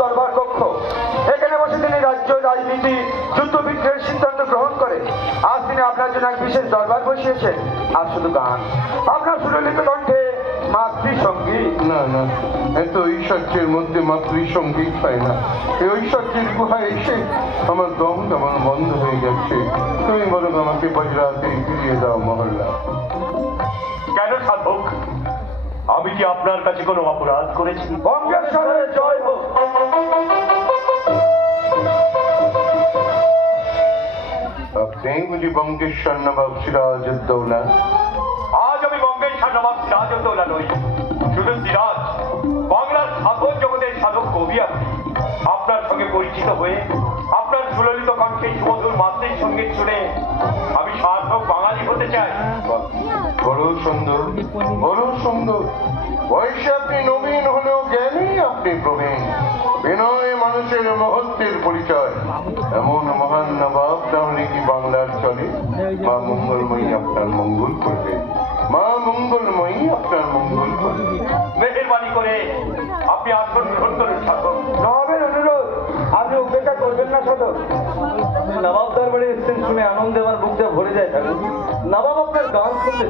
দরবার কক্ষ। এখানে বসে তিনি রাজ্য রাজনীতি যুদ্ধ বিগ্রহের সিদ্ধান্ত গ্রহণ করে আজ তিনি আপনার জন্য এক বিশেষ দরবার বসিয়েছেন। আর শুধু গান, আপনার সুললিত কণ্ঠে মাতৃসঙ্গীত। না না, এত ঐশ্বর্যের মধ্যে মাতৃসঙ্গীত হয় না। এই ঐশ্বর্যের গুহায় এসে আমার দম তেমন বন্ধ হয়ে যাচ্ছে। তুমি বরং আমাকে বজ্রাতে ফিরিয়ে দাও মহল্লা। কেন সাধক, আমি কি আপনার কাছে কোনো অপরাধ করেছি? বঙ্গেশ্বরের জয় হোক। আপনি বুঝি বঙ্গেশ্বর নবাব সিরাজউদ্দৌলা? আজ আমি বঙ্গেশ্বর নবাব সিরাজউদ্দৌলা নই, শুধু সিরাজ, বাংলার সাধক জগতের সাধক কবি আপনি। আপনার সঙ্গে পরিচিত হয়ে আপনার সুললিত কণ্ঠে সুমধুর মাতৃ সঙ্গীত শুনে আমি সার্থক বাঙালি হতে চাই। বড় সুন্দর, বড় সুন্দর। বয়সে আপনি নবীন হলেও জ্ঞানী আপনি প্রবীণ। বিনয় মানুষের মহত্বের পরিচয়। এমন মহান নবাব তাহলে কি বাংলার চলে? মা মঙ্গলময়ী আপনার মঙ্গল করবে, মা মঙ্গলময়ী আপনার মঙ্গল করবে। মেহেরবানি করে আপনি আসন গ্রহণ করুন সাধক। নবাবের অনুরোধ, আপনি উপেক্ষা করবেন না সাধক। নবাব দরবারে এসেছেন শুনে আনন্দে আমার বুকটা ভরে যায় ঠাকুর। নবাব আপনার গান শুনতে